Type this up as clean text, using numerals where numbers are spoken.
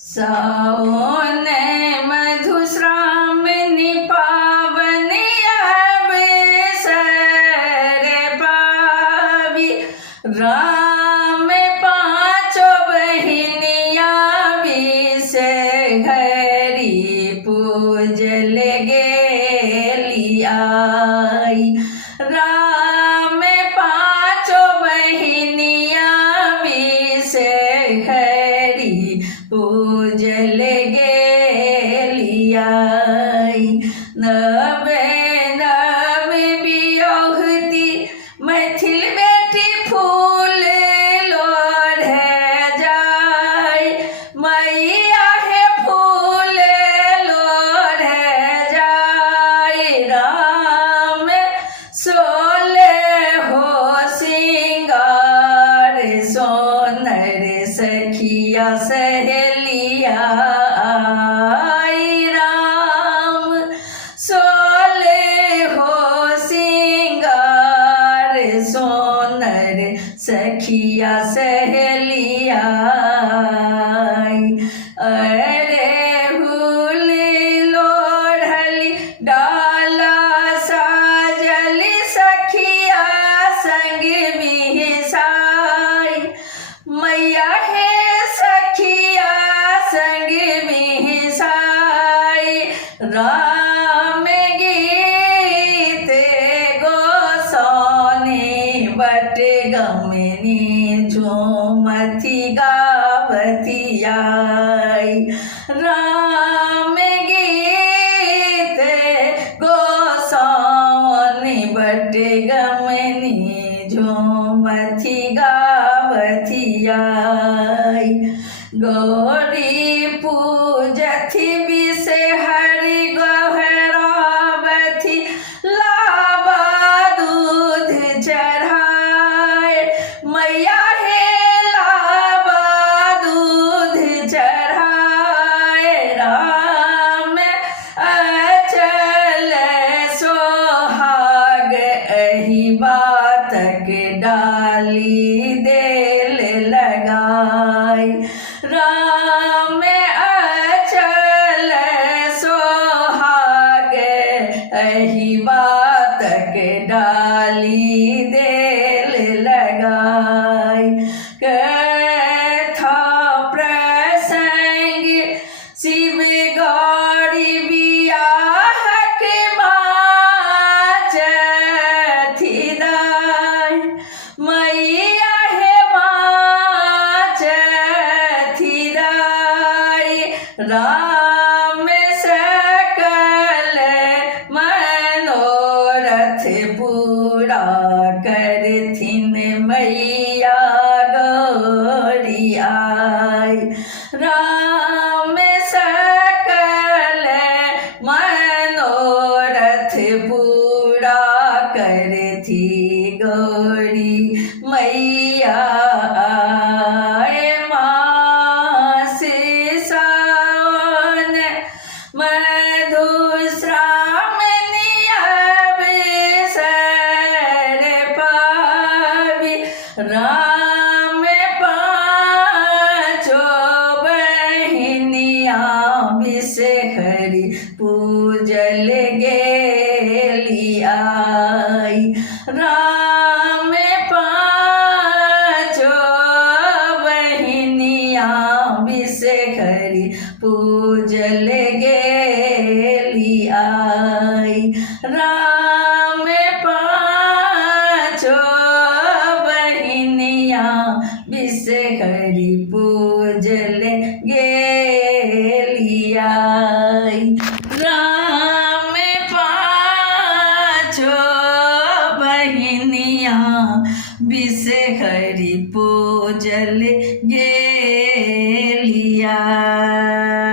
सावन मधुश्रावणी पावनी अवसर पावी राम पाँचों बहिनिया विष घरी पूजल गेली आई। राम पाँचों बहिनिया विष घरी पूजल गेली आई। नवे नवे बियोहती मैथिल बेटी फूल लोढ़े जाय। मैया हे फूल लोढ़े जाय। राम सोले हो सिंगार सोनर सखिया सहेलिया आई। राम सोले हो सिंगार सोनर सखिया सहेलिया आई। अरे हुली लोढ़ली डाला साजली सखिया संग बिहसाई। मैया हे सखिया संग बिहसाई। राम गीत गोसानी बट गमनी झूमती गावती आई। राम गीत गोसानी बट गमनी झूमती गावती आई। गौरी पूजथी विष हरि गहरावथी लाबा दूध चढ़ाए। मैया हे लाबा दूध चढ़ाए। राम अचल सोहाग एही बातक डाली देल लगाई। राम अचल सोहाग एही बातक डाली देल लगाई। कथा प्रसंग शिव गौरी बियाहक माचथी दाय। मैया हे माचथी दाय। राम सकल मनोरथ पूरा करथिन मैया गौरी आई। राम सकल मनोरथ पूरा करथी गौरी मैया आई। मास सावन मधुश्रावणी अवसर पावी राम पाँचों बहिनिया विष घरी पूजल गेली आई। राम पाँचों बहिनिया विष घरी पूजल गेली आई। राम पाँचों बहिनिया विष घरी पूजल गेली आई। राम पाँचों बहिनिया विष घरी पूजल गेली आई।